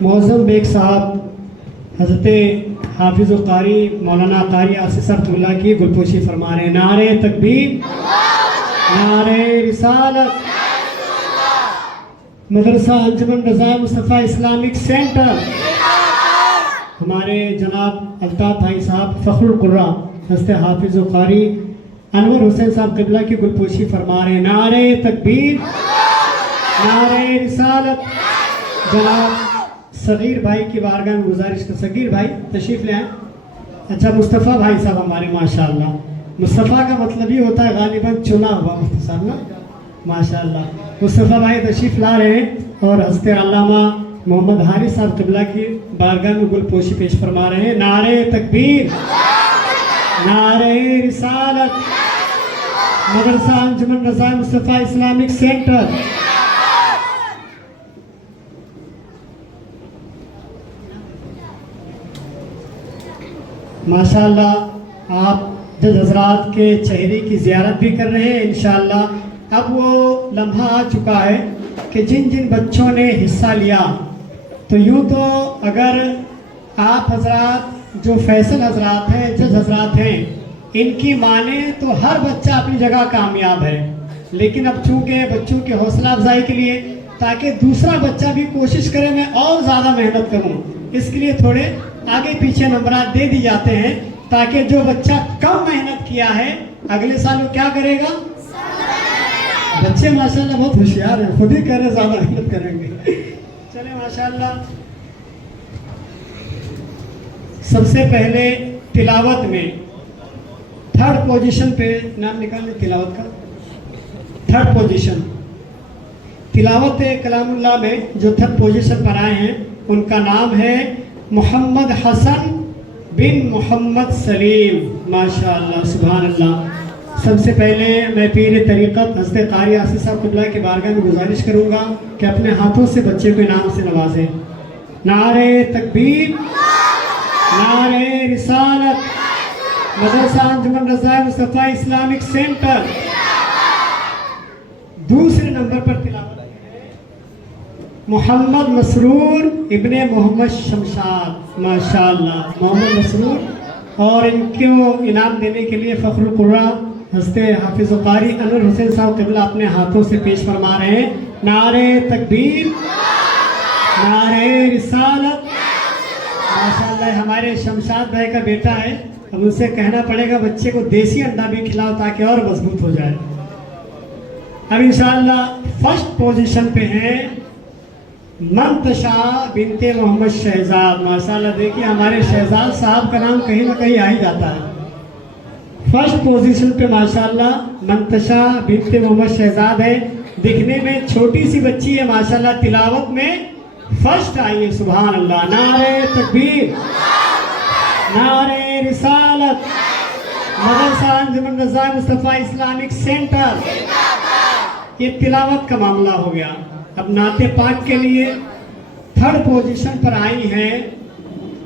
معظم bag صاحب حضرت حافظ و قاری مولانا قاری آصف رحمۃ اللہ کی گلپوشی فرما رہے ہیں. نعرہ تکبیر، نعرہ رسالت. مدرسہ انجمن رضا مصطفیٰ اسلامک سینٹر، ہمارے جناب الطاف بھائی صاحب فخر القراء حضرت حافظ و قاری انور حسین صاحب قبلہ کی گلپوشی فرما رہے ہیں. نعرہ تکبیر، نعرہ رسالت. جناب صغیر بھائی کی بارگاہ میں گزارش کر، صغیر بھائی تشریف لے آئیں. اچھا مصطفیٰ بھائی صاحب ہمارے ماشاءاللہ، مصطفیٰ کا مطلب یہ ہوتا ہے غالباً چنا ہوا مفتی صاحب نا، ماشاءاللہ. مصطفیٰ بھائی تشریف لا رہے ہیں اور حضرت علامہ محمد حارث صاحب قبلہ کی بارگاہ میں گل پوشی پیش فرما رہے ہیں. نعرہ تکبیر، نعرہ رسالت. مدرسہ انجمن رضا مصطفیٰ اسلامک سینٹر. ماشاءاللہ آپ جج حضرات کے چہرے کی زیارت بھی کر رہے ہیں. انشاءاللہ اب وہ لمحہ آ چکا ہے کہ جن جن بچوں نے حصہ لیا، تو یوں تو اگر آپ حضرات جو فیصل حضرات ہیں، جج حضرات ہیں، ان کی مانیں تو ہر بچہ اپنی جگہ کامیاب ہے. لیکن اب چونکہ بچوں کی حوصلہ افزائی کے لیے، تاکہ دوسرا بچہ بھی کوشش کرے میں اور زیادہ محنت کروں، اس کے لیے تھوڑے آگے پیچھے نمبرات دے دی جاتے ہیں، تاکہ جو بچہ کم محنت کیا ہے اگلے سال وہ کیا کرے گا. بچے ماشاءاللہ بہت ہوشیار ہیں، خود ہی کہہ رہے زیادہ محنت کریں گے. چلیں ماشاءاللہ سب سے پہلے تلاوت میں تھرڈ پوزیشن پہ نام نکالیں. تلاوت کا تھرڈ پوزیشن، تلاوت کلام اللہ میں جو تھرڈ پوزیشن پر آئے ہیں ان کا نام ہے محمد حسن بن محمد سلیم. ماشاءاللہ سبحان اللہ. سب سے پہلے میں پیر طریقت حضرت قاری آصف صاحب قبلہ کی بارگاہ میں گزارش کروں گا کہ اپنے ہاتھوں سے بچے کو انعام سے نوازیں. نعرہ تکبیر، نعرہ رسالت. مدرسہ انجمن رضا مصطفیٰ اسلامک سینٹر. دوسرے نمبر پر تلاوت محمد مسرور ابن محمد شمشاد. ماشاءاللہ محمد مسرور. اور ان کو انعام دینے کے لیے فخر القراء حضرت حافظ و قاری انور حسین صاحب قبلہ اپنے ہاتھوں سے پیش فرما رہے ہیں. نعرہ تکبیر، نعرہ رسالت. ماشاءاللہ ہمارے شمشاد بھائی کا بیٹا ہے، اب ان سے کہنا پڑے گا بچے کو دیسی انڈا بھی کھلاؤ تاکہ اور مضبوط ہو جائے. اب انشاءاللہ فرسٹ پوزیشن پہ ہیں منتشا بنت محمد شہزاد. ماشاءاللہ دیکھیے ہمارے شہزاد صاحب کا نام کہیں نہ کہیں آ ہی جاتا ہے. فرسٹ پوزیشن پہ ماشاءاللہ منتشا بنت محمد شہزاد ہے. دکھنے میں چھوٹی سی بچی ہے، ماشاءاللہ تلاوت میں فرسٹ آئی ہے. سبحان اللہ. نعرہ تکبیر، نعرہ رسالت. مدرسہ انجمن رضا مصطفیٰ اسلامک سینٹر. یہ تلاوت کا معاملہ ہو گیا. اب نعت پاک کے لیے تھرڈ پوزیشن پر آئی ہیں،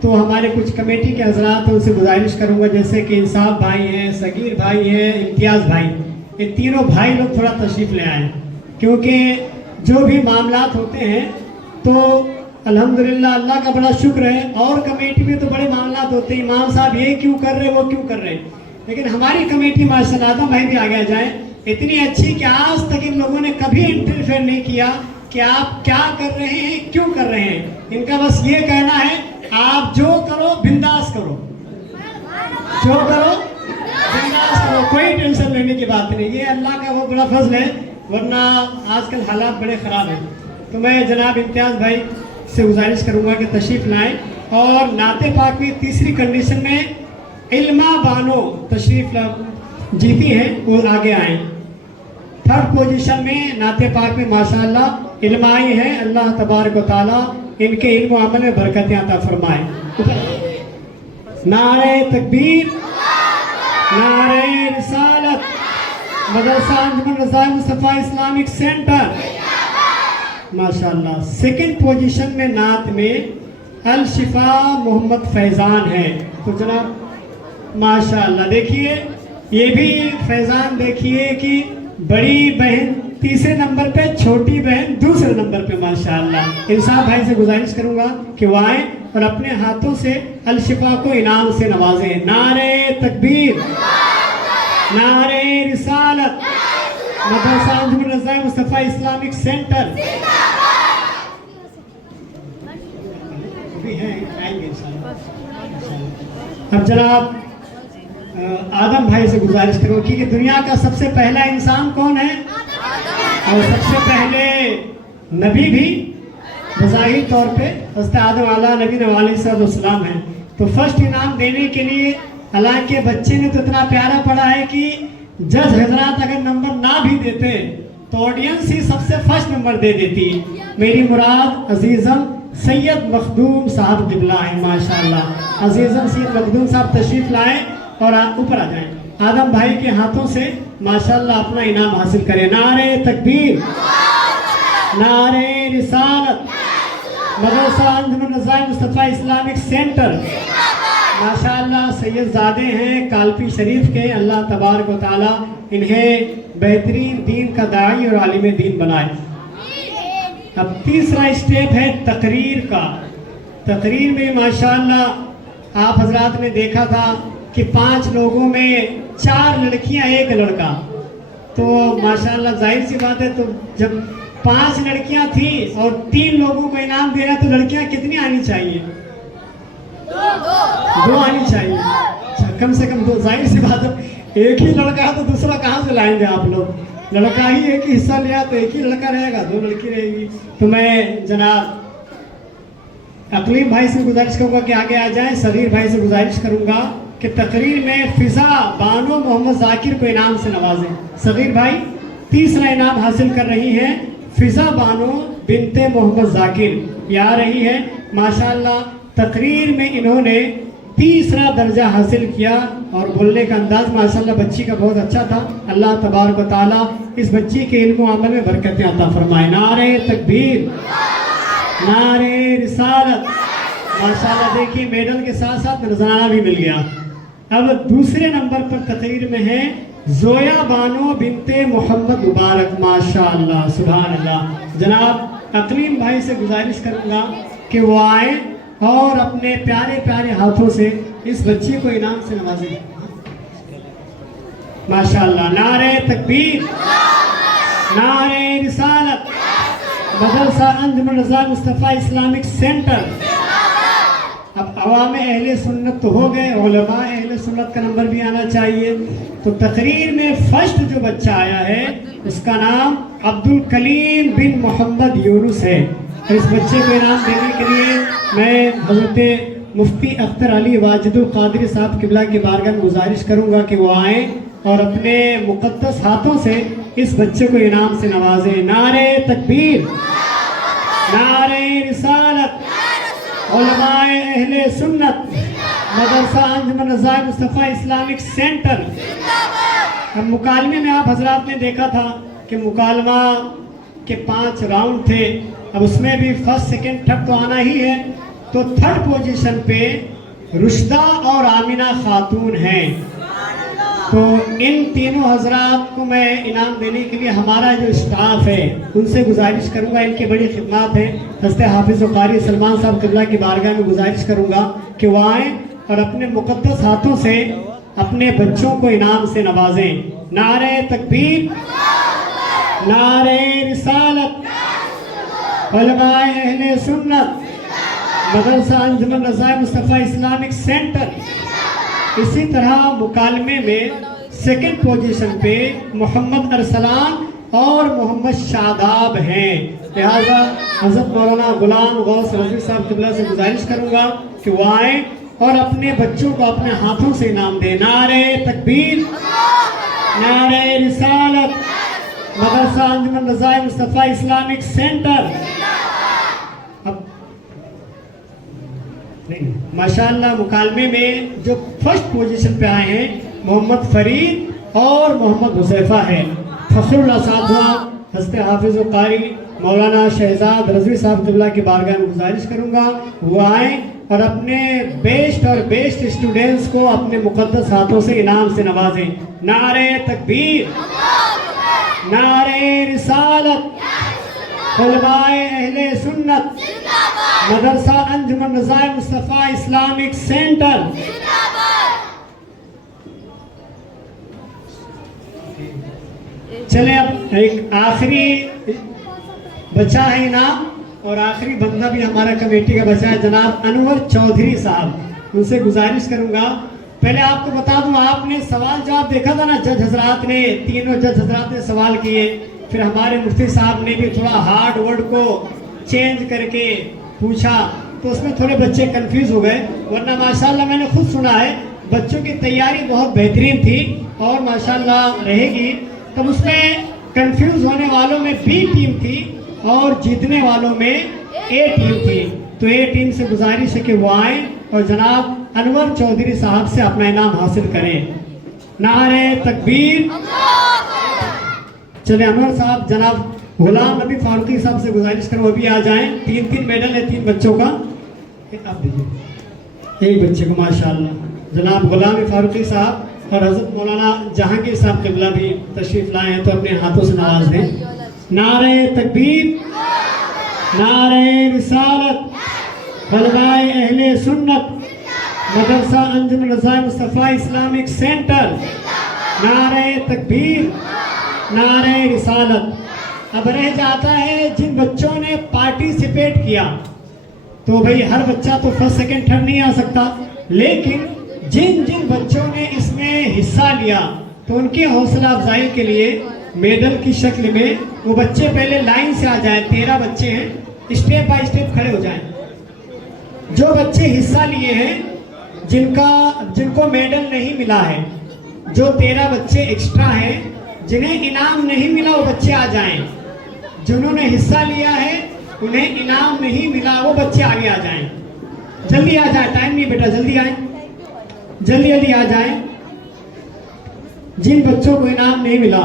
تو ہمارے کچھ کمیٹی کے حضرات ان سے گزارش کروں گا، جیسے کہ انصاف بھائی ہیں، صغیر بھائی ہیں، امتیاز بھائی، یہ تینوں بھائی لوگ تھوڑا تشریف لے آئیں. کیونکہ جو بھی معاملات ہوتے ہیں تو الحمدللہ اللہ کا بڑا شکر ہے، اور کمیٹی میں تو بڑے معاملات ہوتے ہیں، امام صاحب یہ کیوں کر رہے وہ کیوں کر رہے، لیکن ہماری کمیٹی ماشاءاللہ آدم بھائی بھی آگے جائیں اتنی اچھی کہ آج تک ان لوگوں نے کبھی انٹرفیئر نہیں کیا کہ آپ کیا کر رہے ہیں، کیوں کر رہے ہیں. ان کا بس یہ کہنا ہے آپ جو کرو بنداس کرو، جو کرو بنداس کرو، کوئی ٹینشن لینے کی بات نہیں. یہ اللہ کا وہ بڑا فضل ہے، ورنہ آج کل حالات بڑے خراب ہیں. تو میں جناب امتیاز بھائی سے گزارش کروں گا کہ تشریف لائیں. اور نعت پاک میں تیسری کنڈیشن میں علمہ بانو تشریف جیتی ہیں، وہ آگے آئیں. تھرڈ پوزیشن میں نعت پاک میں ماشاءاللہ علمائی ہیں. اللہ تبارک و تعالیٰ ان کے علم و عمل میں برکتیں عطا فرمائے. نعرہ تکبیر، نعرہ رسالت. مدرسہ انجمن رضا مصطفیٰ اسلامک سینٹر. ماشاءاللہ سیکنڈ پوزیشن میں نعت میں الشفا محمد فیضان ہے. تو جناب ماشاءاللہ دیکھیے یہ بھی فیضان، دیکھیے کہ بڑی بہن तीसरे नंबर पे छोटी बहन दूसरे नंबर पे माशाअल्लाह। इंसाफ भाई से गुजारिश करूंगा कि वो आए और अपने हाथों से अलशिफा को इनाम से नवाजें। नारे तकबीर, नारे रिसालत, मदरसा अंजुमन रज़ाए मुस्तफ़ा इस्लामिक सेंटर भी है, आएंगे इंशाअल्लाह। अब जनाब आदम भाई से गुजारिश करूंगा कि दुनिया का सबसे पहला इंसान कौन है? और सबसे पहले नबी भी बज़ाहिर तौर पे हज़रत आदम आला नबी अलैहिस्सलाम हैं। तो फर्स्ट इनाम देने के लिए हालांकि बच्चे ने तो इतना प्यारा पढ़ा है कि जज हजरात अगर नंबर ना भी देते तो ऑडियंस ही सबसे फर्स्ट नंबर दे देती। मेरी मुराद अजीज़म सैयद मखदूम साहब क़िबला है माशाअल्लाह। अजीज़म सैयद मखदूम साहब तशरीफ लाएं और ऊपर आ जाएं। आदम भाई के हाथों से माशाअल्लाह अपना इनाम हासिल करें। नारे तकबीर, नारे रिसालत, मदरसा अंजुमन रज़ाए मुस्तफ़ा इस्लामिक सेंटर माशाअल्लाह सैयदजादे हैं कालपी शरीफ के। अल्लाह तबारक व तआला इन्हें बेहतरीन दीन का दाई और आलिम दीन बनाए। अब तीसरा स्टेप है तकरीर का। तकरीर में माशाअल्लाह आप हजरात ने देखा था कि 5 लोगों में 4 लड़कियां 1 लड़का। तो माशाअल्लाह जाहिर सी बात है, तो जब 5 लड़कियां थी और 3 लोगों को इनाम दे रहा तो लड़कियां कितनी आनी चाहिए? 2 आनी चाहिए। अच्छा, कम से कम 2। जाहिर सी बात है, एक ही लड़का है तो दूसरा कहाँ से लाएंगे आप लोग? लड़का ही एक ही हिस्सा लिया तो एक ही लड़का रहेगा, 2 लड़की रहेगी। तो मैं जनाब अकलीम भाई से गुजारिश करूंगा कि आगे आ जाएं। सगीर भाई से गुजारिश करूंगा कि तकरीर में फिजा बानो मोहम्मद जाकिर को इनाम से नवाजें। सगीर भाई तीसरा इनाम हासिल कर रही हैं फिजा बानो बिनते मोहम्मद जाकिर, ये आ रही है माशाअल्लाह। तकरीर में इन्होंने तीसरा दर्जा हासिल किया और बोलने का अंदाज माशाअल्लाह बच्ची का बहुत अच्छा था। अल्लाह तबारक व तआला इस बच्ची के इल्म व अमल में बरकतें अता फरमाए। नारे तकबीर, नारे रिसालत। माशाअल्लाह देखिए मेडल के साथ साथ नजराना भी मिल गया। अब दूसरे नंबर पर तकरीर में है जोया बानो बिनते मोहम्मद मुबारक माशाअल्लाह सुभान अल्लाह। जनाब अकलीम भाई से गुजारिश करूंगा कि वो आए और अपने प्यारे प्यारे हाथों से इस बच्ची को इनाम से नवाजें माशाअल्लाह। नारे तकबीर, नारे रिसालत, मदरसा अंजुमन रज़ाए मुस्तफ़ा इस्लामिक सेंटर। अब अवाम अहले सुन्नत तो हो गए, उलमा अहले सुन्नत का नंबर भी आना चाहिए। तो तकरीर में फर्स्ट जो बच्चा आया है उसका नाम अब्दुल कलीम बिन मोहम्मद यूनुस है। और इस बच्चे को इनाम देने के लिए मैं हज़रत मुफ्ती अख्तर अली वाजिदुल क़ादरी साहब क़िबला की बारगाह में गुजारिश करूँगा कि वो आएँ और अपने मुक़द्दस हाथों से इस बच्चे को इनाम से नवाजें। नारे तकबीर, नारे रिसालत, उलमाए अहले सुन्नत, मदरसा अंजुमन रज़ाए मुस्तफ़ा इस्लामिक सेंटर। अब मुकालमे में आप हजरात ने देखा था कि मुकालमा के 5 राउंड थे। अब उसमें भी फर्स्ट सेकंड थर्ड तो आना ही है। तो थर्ड पोजीशन पे रुशदा और आमिना खातून हैं। तो इन तीनों हजरात को मैं इनाम देने के लिए हमारा जो स्टाफ है उनसे गुजारिश करूंगा, इनकी बड़ी खिदमत है। हज़रत हाफिज़ कारी सलमान साहब क़िबला की बारगाह में गुजारिश करूंगा कि वो आएँ और अपने मुक़द्दस हाथों से अपने बच्चों को इनाम से नवाजें। नारे तकबीर, नारे रिसालत, उलमाए अहले सुन्नत, मदरसा अंजुमन रज़ाए मुस्तफ़ा इस्लामिक सेंटर। इसी तरह मुकालमे में सेकंड पोजीशन पे मोहम्मद अरसलान और मोहम्मद शादाब हैं। लिहाजा हज़रत मौलाना गुलाम गौस रज़वी साहब क़िबला से गुजारिश करूंगा कि वो आए और अपने बच्चों को अपने हाथों से इनाम दें। नारे तकबीर, नारे रिसालत, मदरसा अंजुमन रज़ाए मुस्तफ़ा इस्लामिक सेंटर। अब माशाअल्लाह मुकालमे में जो फर्स्ट पोजीशन पे आए हैं मोहम्मद फरीद और मोहम्मद हुज़ैफा है। फ़खरुल असातिज़ा हज़रत हाफिज़ कारी मौलाना शहजाद रज़वी साहब क़िबला की बारगाह में गुजारिश करूँगा वो आए और अपने बेस्ट स्टूडेंट्स को अपने मुक़द्दस हाथों से इनाम से नवाजें। नारे तकबीर, नारे रिसालत, उलमाए अहले सुन्नत, मदरसा अंजुमन रज़ाए मुस्तफ़ा इस्लामिक सेंटर। चले अब एक आखिरी बचा है इनाम, और आखिरी बंदा भी हमारा कमेटी का बचा है, जनाब अनवर चौधरी साहब। उनसे गुजारिश करूंगा, पहले आपको बता दूं, आपने सवाल जवाब देखा था ना, जज हजरात ने, तीनों जज हजरात ने सवाल किए, फिर हमारे मुफ्ती साहब ने भी थोड़ा हार्ड वर्ड को चेंज करके पूछा, तो उसमें थोड़े बच्चे कंफ्यूज हो गए, वरना माशाल्लाह मैंने खुद सुना है बच्चों की तैयारी बहुत बेहतरीन थी और माशाल्लाह रहेगी। तब उसमें कंफ्यूज होने वालों में बी टीम थी और जीतने वालों में ए टीम थी। तो ए टीम से गुजारिश है कि वो आए और जनाब अनवर चौधरी साहब से अपना इनाम हासिल करें। नारे तकबीर। चले अनवर साहब, जनाब गुलाम नबी फारूकी साहब से गुजारिश करो वो भी आ जाएं। 3-3 मेडल है 3 बच्चों का, आप दीजिए एक बच्चे को माशाल्लाह। जनाब गुलाम नबी फारूकी साहब और हज़रत मौलाना जहांगीर साहब क़िबला भी तशरीफ़ लाए हैं, तो अपने हाथों से नवाज दें। नारे तकबीर, नारे रिसालत, उलमाए अहले सुन्नत, मदरसा अंजुमन रज़ाए मुस्तफ़ा इस्लामिक सेंटर। नारे तकबीर, नारे रिसालत। अब रह जाता है जिन बच्चों ने पार्टिसिपेट किया, तो भाई हर बच्चा तो फर्स्ट सेकंड थर्ड नहीं आ सकता, लेकिन जिन जिन बच्चों ने इसमें हिस्सा लिया तो उनकी हौसला अफजाई के लिए मेडल की शक्ल में वो बच्चे पहले लाइन से आ जाए। 13 बच्चे हैं, स्टेप बाय स्टेप खड़े हो जाएं। जो बच्चे हिस्सा लिए हैं, जिनको मेडल नहीं मिला है, जो 13 बच्चे एक्स्ट्रा हैं जिन्हें इनाम नहीं मिला, वो बच्चे आ जाएं। जिन्होंने हिस्सा लिया है उन्हें इनाम नहीं मिला, वो बच्चे आगे आ जाएं। जल्दी आ जाए, टाइम नहीं बेटा, जल्दी आए, जल्दी जल्दी आ जाए। जिन बच्चों को इनाम नहीं मिला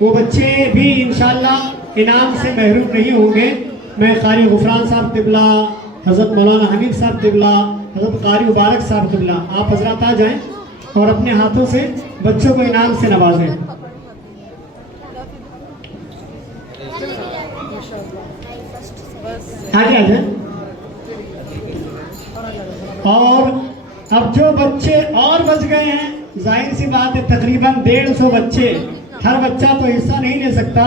वो बच्चे भी इंशाल्लाह इनाम से महरूम नहीं होंगे। मैं कारी गुफरान साहब क़िबला, हज़रत मौलाना हमीद साहब क़िबला, हज़रत कारी मुबारक साहब क़िबला, आप हजरात आ जाएं और अपने हाथों से बच्चों को इनाम से नवाजें। आगे आ जाए। और अब जो बच्चे और बच गए हैं, जाहिर सी बात है तकरीबन 150 बच्चे, हर बच्चा तो हिस्सा नहीं ले सकता,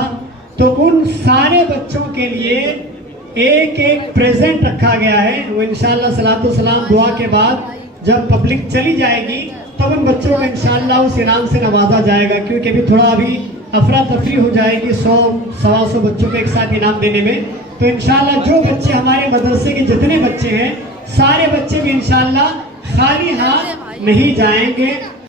तो उन सारे बच्चों के लिए एक एक प्रेजेंट रखा गया है। वो इंशाल्लाह सलातो सलाम दुआ के बाद जब पब्लिक चली जाएगी तब उन बच्चों को इंशाल्लाह उस इनाम से नवाजा जाएगा, क्योंकि अभी थोड़ा अभी अफरा तफरी हो जाएगी 100-125 बच्चों को एक साथ इनाम देने में। तो इंशाल्लाह जो बच्चे हमारे मदरसे के जितने बच्चे हैं, सारे बच्चे भी इंशाल्लाह खाली हाथ नहीं जाएंगे।